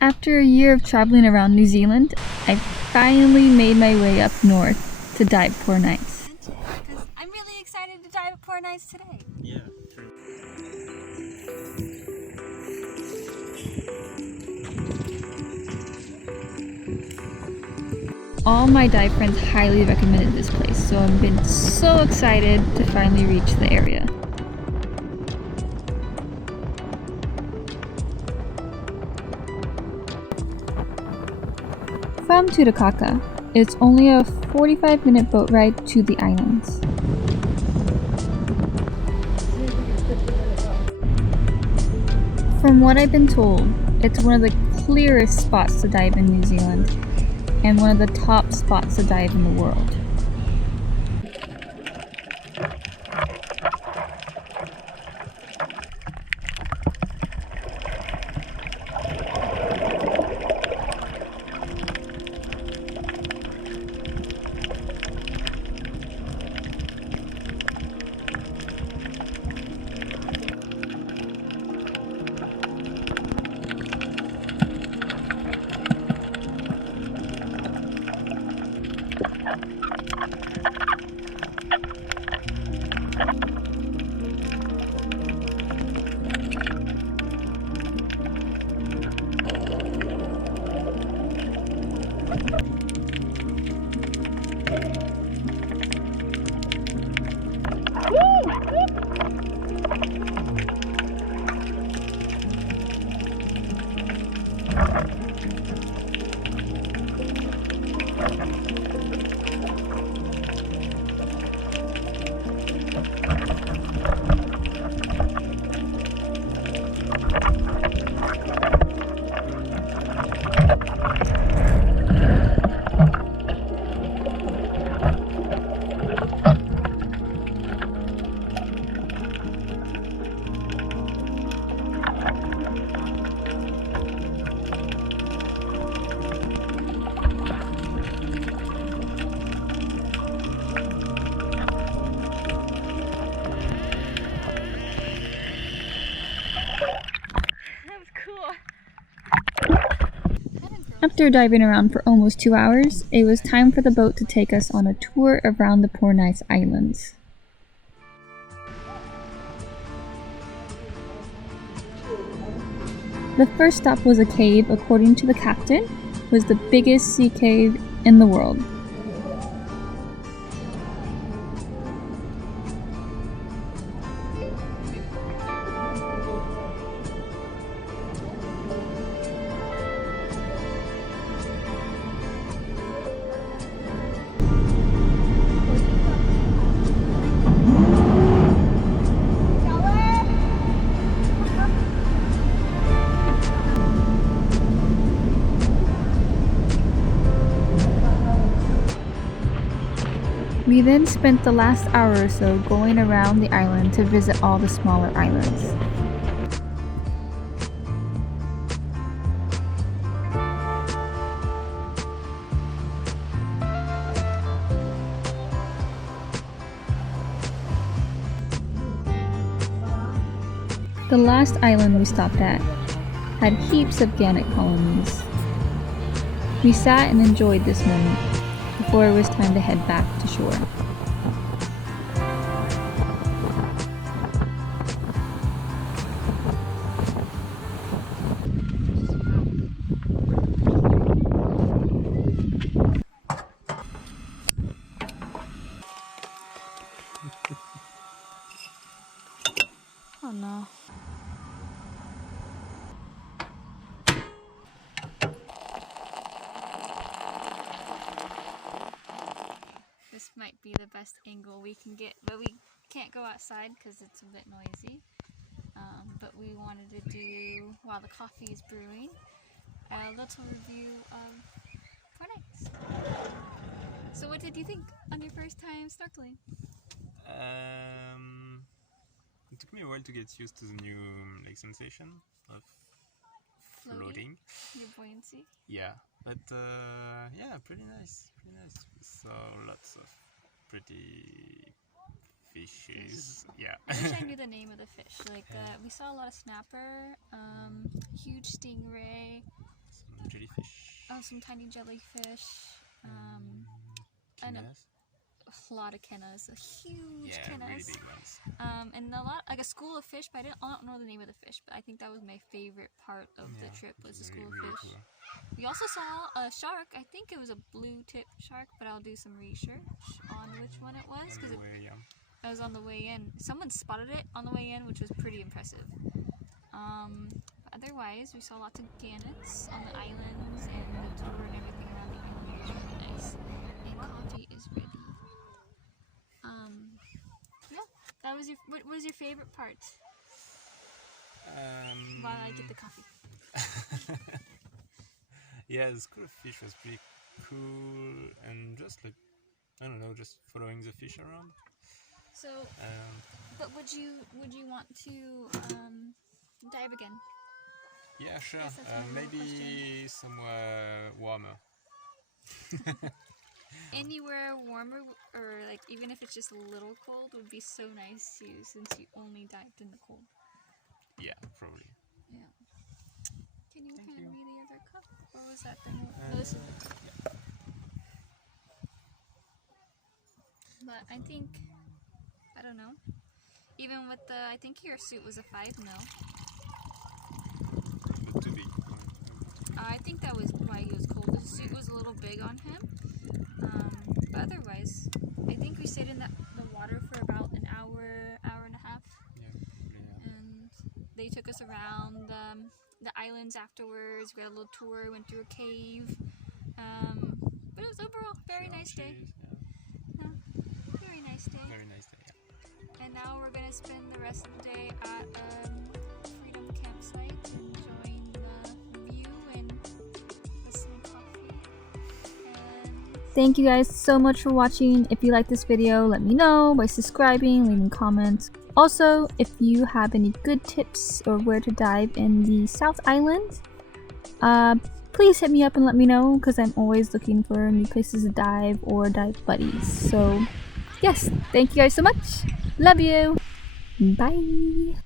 After a year of traveling around New Zealand, I finally made my way up north to dive Poor Nights. Because I'm really excited to dive at Poor Nights today. Yeah, true. All my dive friends highly recommended this place, so I've been so excited to finally reach the area. From Tutukaka, it's only a 45-minute boat ride to the islands. From what I've been told, it's one of the clearest spots to dive in New Zealand and one of the top spots to dive in the world. After diving around for almost 2 hours, it was time for the boat to take us on a tour around the Poor Nights Islands. The first stop was a cave, according to the captain, was the biggest sea cave in the world. We then spent the last hour or so going around the island to visit all the smaller islands. The last island we stopped at had heaps of gannet colonies. We sat and enjoyed this moment before it was time to head back to shore. Oh no. This might be the best angle we can get, but we can't go outside because it's a bit noisy. But we wanted to do, while the coffee is brewing, a little review of Poor Nights. So what did you think on your first time snorkeling? It took me a while to get used to the new sensation of floating. Your buoyancy? Yeah, but yeah, pretty nice, pretty nice. We saw lots of pretty fishes. Yeah. I wish I knew the name of the fish. Like we saw a lot of snapper, huge stingray, some tiny jellyfish, and a lot of kennas, huge kennas. Really big ones. And like a school of fish, but I don't know the name of the fish, but I think that was my favorite part of the trip, was the school of fish. Cool. We also saw a shark. I think it was a blue-tipped shark, but I'll do some research on which one it was, because it was on the way in. Someone spotted it on the way in, which was pretty impressive. Otherwise, we saw lots of gannets on the islands, and the tour and everything around the island was really nice. And coffee is ready. Yeah, that was what was your favorite part? While I get the coffee. Yeah, the school of fish was pretty cool, and just like, I don't know, just following the fish around. So, but would you want to dive again? Yeah, sure. Maybe somewhere warmer. Anywhere warmer, or like even if it's just a little cold, would be so nice too, since you only dived in the cold. Yeah, probably. Yeah. Can you hand me the other cup, or was that the? No, this is the cup. Yeah. But I think, I don't know. Even with I think your suit was a 5 mil. But too big. I think that was why he was cold. The suit was a little big on him. But otherwise, I think we stayed in the water for about an hour and a half. Yeah. And they took us around the islands afterwards. We had a little tour, went through a cave. But it was overall very nice day. Yeah, very nice day. Very nice day, yeah. And now we're gonna spend the rest of the day at Freedom Campsite, enjoying the view and listening to coffee. Thank you guys so much for watching. If you like this video, let me know by subscribing, leaving comments. Also, if you have any good tips or where to dive in the South Island, please hit me up and let me know, because I'm always looking for new places to dive or dive buddies. So yes, thank you guys so much. Love you. Bye.